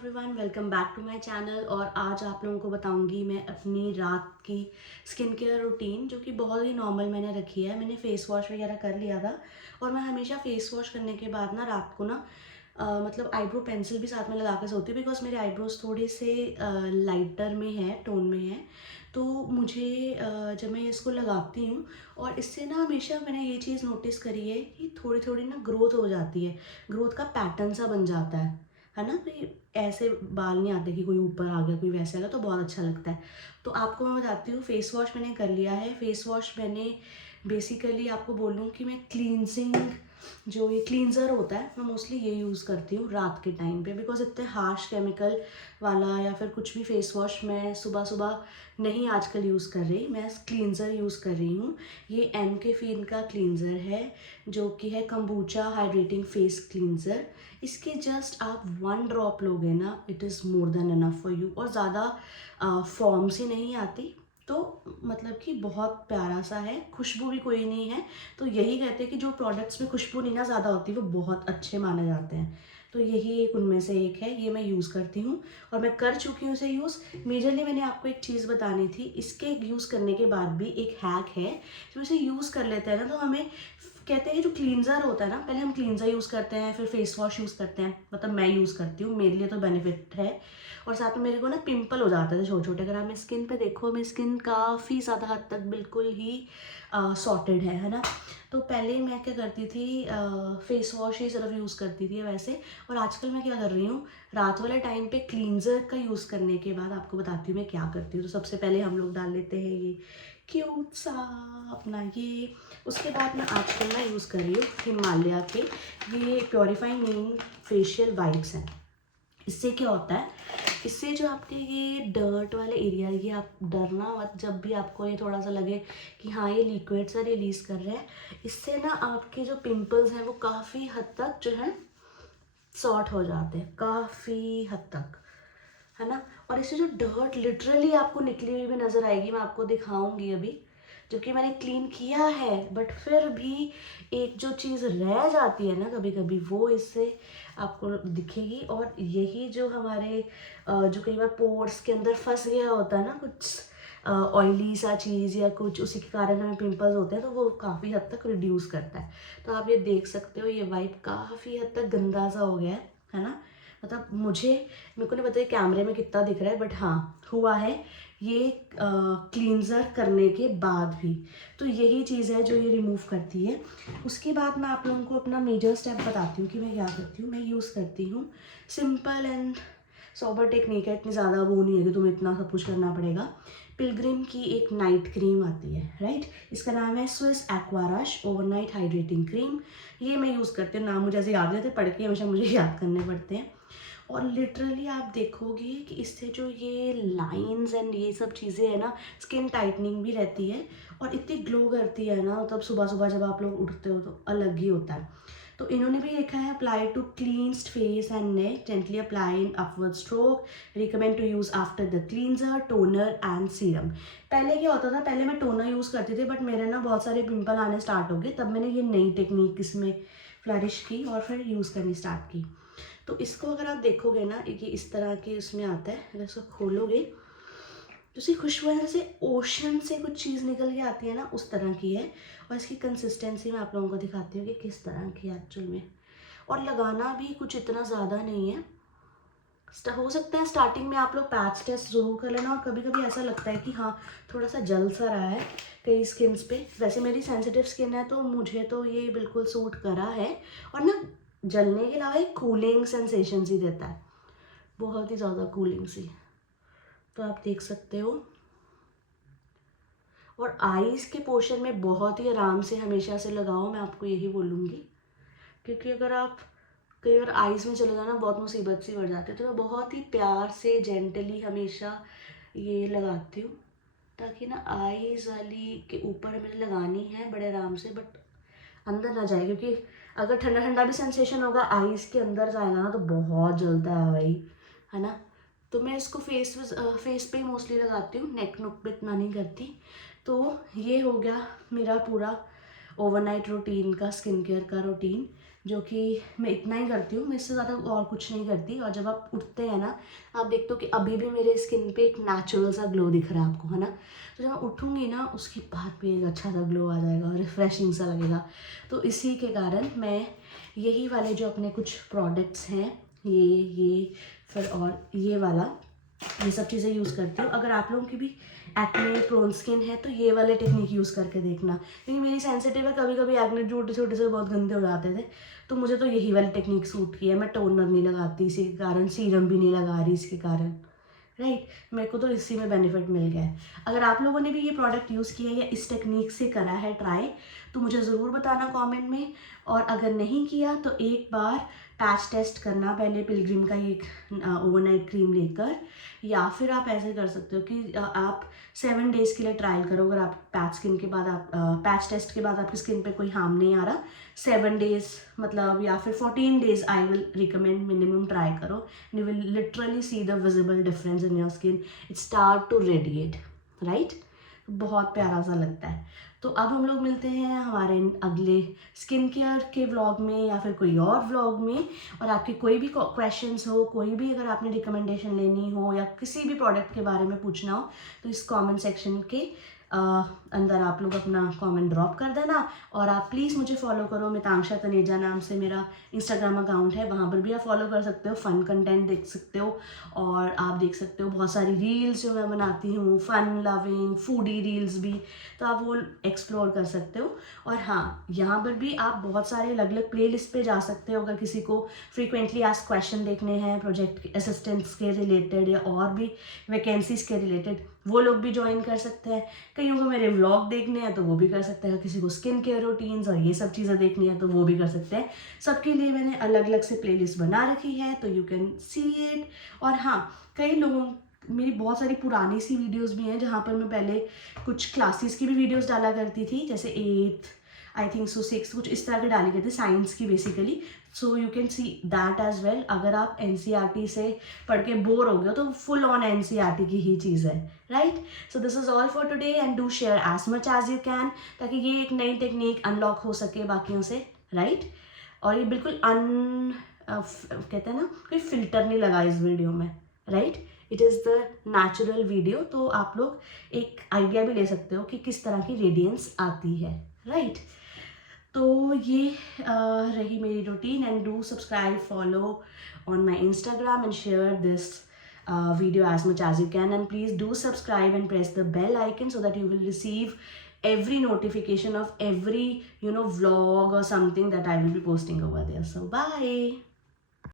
Everyone, welcome back to my channel. और आज आप लोगों को बताऊंगी मैं अपनी रात की स्किन केयर रूटीन, जो कि बहुत ही नॉर्मल मैंने रखी है। मैंने फेस वॉश वगैरह कर लिया था और मैं हमेशा फेस वॉश करने के बाद ना रात को ना मतलब आईब्रो पेंसिल भी साथ में लगा के सोती हूँ, बिकॉज मेरे आईब्रोज थोड़े से लाइटर में है, टोन में है। तो मुझे जब मैं इसको लगाती हूँ और इससे ना हमेशा मैंने ये चीज़ नोटिस करी है कि थोड़ी थोड़ी ना ग्रोथ हो जाती है, ग्रोथ का पैटर्न सा बन जाता है ना। तो ये ऐसे बाल नहीं आते कि कोई ऊपर आ गया कोई वैसे आ गया, तो बहुत अच्छा लगता है। तो आपको मैं बताती हूँ, फेस वॉश मैंने कर लिया है। फेस वॉश मैंने बेसिकली आपको बोलूँ कि मैं क्लींजिंग, जो ये क्लींजर होता है, मैं मोस्टली ये यूज़ करती हूँ रात के टाइम पे, बिकॉज इतने हार्श केमिकल वाला या फिर कुछ भी फेस वॉश मैं सुबह सुबह नहीं आजकल यूज़ कर रही। मैं क्लींजर यूज़ कर रही हूँ। ये एम के फिन का क्लींजर है, जो कि है कंबूचा हाइड्रेटिंग फेस क्लींजर। इसके जस्ट आप 1 ड्रॉप लोगे ना, it is more than enough for you. और ज़्यादा फॉर्म्स ही नहीं आती, तो मतलब कि बहुत प्यारा सा है। खुशबू भी कोई नहीं है। तो यही कहते हैं कि जो प्रोडक्ट्स में खुशबू नहीं ना ज़्यादा होती वो बहुत अच्छे माने जाते हैं। तो यही एक उनमें से एक है, ये मैं यूज़ करती हूँ और मैं कर चुकी हूँ इसे यूज़। मेजरली मैंने आपको एक चीज़ बतानी थी, इसके यूज़ करने के बाद भी एक हैक है। जब इसे यूज़ कर लेते हैं ना, तो हमें कहते हैं कि जो क्लींजर होता है ना, पहले हम क्लींजर यूज़ करते हैं, फिर फेस वॉश यूज़ करते हैं। मतलब मैं यूज़ करती हूँ, मेरे लिए तो बेनिफिट है। और साथ में मेरे को ना पिंपल हो जाते थे छोटे छोटे। अगर आप मेरी स्किन पे देखो, मेरी स्किन काफ़ी ज़्यादा हद तक बिल्कुल ही सॉर्टेड है ना। तो पहले मैं क्या करती थी, फेस वॉश ही सिर्फ यूज़ करती थी वैसे। और आजकल मैं क्या कर रही हूँ, रात वाले टाइम पे क्लींजर का यूज़ करने के बाद आपको बताती हूँ मैं क्या करती हूँ। तो सबसे पहले हम लोग डाल लेते हैं ये क्यूट सा अपना ये। उसके बाद मैं आजकल मैं यूज़ कर रही हूँ हिमालय के ये प्योरीफाइंग नीम फेशियल वाइप्स हैं। इससे क्या होता है, इससे जो आपके ये डर्ट वाले एरिया, ये आप डरना मत जब भी आपको ये थोड़ा सा लगे कि हाँ ये लिक्विड सा रिलीज कर रहे हैं। इससे ना आपके जो पिंपल्स हैं वो काफ़ी हद तक जो है सॉर्ट हो जाते हैं, काफ़ी हद तक, है ना। और इससे जो डर्ट लिटरली आपको निकली हुई भी नज़र आएगी, मैं आपको दिखाऊंगी अभी, जो कि मैंने क्लीन किया है, बट फिर भी एक जो चीज़ रह जाती है ना कभी कभी, वो इससे आपको दिखेगी। और यही जो हमारे जो कई बार पोर्स के अंदर फंस गया होता है ना कुछ ऑयली सा चीज़ या कुछ, उसी के कारण हमें पिंपल्स होते हैं, तो वो काफ़ी हद तक रिड्यूस करता है। तो आप ये देख सकते हो, ये वाइप काफ़ी हद तक गंदा सा हो गया है ना। मतलब मेरे को नहीं पता ये कैमरे में कितना दिख रहा है, बट हाँ हुआ है ये क्लींजर करने के बाद भी। तो यही चीज़ है जो ये रिमूव करती है। उसके बाद मैं आप लोगों को अपना मेजर स्टेप बताती हूँ कि मैं क्या करती हूँ। मैं यूज़ करती हूँ सिंपल एंड सोबर टेक्निक है, इतनी ज़्यादा वो नहीं है कि तुम्हें इतना सब कुछ करना पड़ेगा। पिलग्रिम की एक नाइट क्रीम आती है, राइट। इसका नाम है स्विस एक्वारश ओवरनाइट हाइड्रेटिंग क्रीम। ये मैं यूज़ करती हूँ, नाम मुझे ऐसे याद रहते, पढ़ के हमेशा मुझे याद करने पड़ते हैं। और लिटरली आप देखोगे कि इससे जो ये लाइंस एंड ये सब चीज़ें हैं ना, स्किन टाइटनिंग भी रहती है और इतनी ग्लो करती है ना, तब सुबह सुबह जब आप लोग उठते हो तो अलग ही होता है। तो इन्होंने भी लिखा है apply to cleansed face and neck, gently apply in upward stroke, recommend to use after the cleanser, toner and serum. पहले क्या होता था, पहले मैं टोनर यूज़ करती थी, बट मेरे ना बहुत सारे पिंपल आने स्टार्ट हो गए, तब मैंने ये नई टेक्निक इसमें फ्लरिश की और फिर यूज़ करनी स्टार्ट की। तो इसको अगर आप देखोगे ना, ये इस तरह के उसमें आता है, अगर इसको खोलोगे तो उसकी खुशबू है जैसे ओशन से कुछ चीज़ निकल के आती है ना, उस तरह की है। और इसकी कंसिस्टेंसी मैं आप लोगों को दिखाती हूँ कि किस तरह की है एक्चुअल में। और लगाना भी कुछ इतना ज़्यादा नहीं है। हो सकता है स्टार्टिंग में आप लोग पैच टेस्ट ज़रूर कर लेना, और कभी कभी ऐसा लगता है कि हाँ थोड़ा सा जल सा रहा है कई स्किन्स पे। वैसे मेरी सेंसिटिव स्किन है, तो मुझे तो ये बिल्कुल सूट करा है। और ना जलने के अलावा एक कूलिंग सेंसेशन ही देता है, बहुत ही ज़्यादा कूलिंग सी। तो आप देख सकते हो। और आईज के पोर्शन में बहुत ही आराम से हमेशा से लगाओ, मैं आपको यही बोलूँगी, क्योंकि अगर आप कई बार आईज में चले जाना बहुत मुसीबत सी बढ़ जाती है। तो मैं बहुत ही प्यार से जेंटली हमेशा ये लगाती हूँ, ताकि ना आईज वाली के ऊपर मैंने लगानी है बड़े आराम से, बट अंदर ना जाए, क्योंकि अगर ठंडा ठंडा भी सेंसेशन होगा आईज के अंदर जाएगा ना, तो बहुत जलता है भाई, है ना। तो मैं इसको फेस पे मोस्टली लगाती हूँ, नेक नुक पे इतना नहीं करती। तो ये हो गया मेरा पूरा ओवरनाइट रूटीन का, स्किन केयर का रूटीन। जो कि मैं इतना ही करती हूँ, मैं इससे ज़्यादा और कुछ नहीं करती। और जब आप उठते हैं ना, आप देखते हो कि अभी भी मेरे स्किन पे एक नेचुरल सा ग्लो दिख रहा है आपको, है ना। तो जब मैं उठूँगी ना, उसके बाद भी एक अच्छा सा ग्लो आ जाएगा, रिफ्रेशिंग सा लगेगा। तो इसी के कारण मैं यही वाले जो अपने कुछ प्रोडक्ट्स हैं, ये फिर और ये वाला, ये सब चीज़ें यूज़ करती हूँ। अगर आप लोगों की भी एक्ने प्रोन स्किन है तो ये वाले टेक्निक यूज़ करके देखना, क्योंकि मेरी सेंसिटिव है, कभी कभी एक्ने छोटे छोटे से बहुत गंदे हो जाते थे, तो मुझे तो यही वाली टेक्निक सूट की है। मैं टोनर नहीं लगाती इसी के कारण, सीरम भी नहीं लगा रही इसके कारण, राइट। मेरे को तो इसी में बेनिफिट मिल गया है। अगर आप लोगों ने भी ये प्रोडक्ट यूज़ किया है या इस टेक्निक से करा है ट्राई, तो मुझे ज़रूर बताना कमेंट में। और अगर नहीं किया तो एक बार पैच टेस्ट करना पहले, पिलग्रिम का ये ओवरनाइट क्रीम लेकर, या फिर आप ऐसे कर सकते हो कि आप 7 डेज़ के लिए ट्रायल करो। अगर आप पैच स्किन के बाद आप पैच टेस्ट के बाद आपकी स्किन पे कोई हार्म नहीं आ रहा, 7 डेज़ मतलब, या फिर 14 days I will recommend minimum try करो। You will literally see the visible difference in your skin, it start to radiate, right. बहुत प्यारा सा लगता है। तो अब हम लोग मिलते हैं हमारे अगले स्किन केयर के व्लॉग में या फिर कोई और व्लॉग में। और आपके कोई भी क्वेश्चंस हो, कोई भी अगर आपने रिकमेंडेशन लेनी हो या किसी भी प्रोडक्ट के बारे में पूछना हो, तो इस कमेंट सेक्शन के अंदर आप लोग अपना कमेंट ड्रॉप कर देना। और आप प्लीज़ मुझे फॉलो करो, मितांक्षा तनेजा नाम से मेरा इंस्टाग्राम अकाउंट है, वहाँ पर भी आप फॉलो कर सकते हो, फ़न कंटेंट देख सकते हो। और आप देख सकते हो बहुत सारी रील्स जो मैं बनाती हूँ, फ़न लविंग फूडी रील्स भी, तो आप वो एक्सप्लोर कर सकते हो। और हाँ, यहाँ पर भी आप बहुत सारे अलग अलग प्लेलिस्ट पे जा सकते हो। अगर किसी को फ्रीक्वेंटली आस्क्ड क्वेश्चन देखने हैं प्रोजेक्ट असिस्टेंट्स के रिलेटेड या और भी वैकेंसीज के रिलेटेड, वो लोग भी ज्वाइन कर सकते हैं। कईयों को मेरे व्लॉग देखने हैं तो वो भी कर सकते हैं, किसी को स्किन केयर रूटीन्स और ये सब चीज़ें देखनी है तो वो भी कर सकते हैं। सबके लिए मैंने अलग अलग से प्लेलिस्ट बना रखी है, तो यू कैन सी इट। और हाँ, कई लोगों, मेरी बहुत सारी पुरानी सी वीडियोस भी हैं जहाँ पर मैं पहले कुछ क्लासेस की भी वीडियोस डाला करती थी, जैसे 8th आई थिंक सो 6 कुछ इस तरह के डाली गई थी, साइंस की बेसिकली। So you can see that as well. अगर आप एनसीईआरटी से पढ़ के बोर हो गए तो फुल ऑन एनसीईआरटी की ही चीज़ है, right. So this is all for today and do share as much as you can, ताकि ये एक नई टेक्निक अनलॉक हो सके बाकियों से, राइट। और ये बिल्कुल कहते हैं ना, कोई फिल्टर नहीं लगा इस वीडियो में, right. It is the natural video, तो आप लोग एक आइडिया भी ले सकते हो कि किस तरह की रेडियंस आती है, राइट। तो ये रही मेरी routine. And do subscribe, follow on my Instagram and share this video as much as you can, and please do subscribe and press the bell icon so that you will receive every notification of every vlog or something that I will be posting over there. So bye.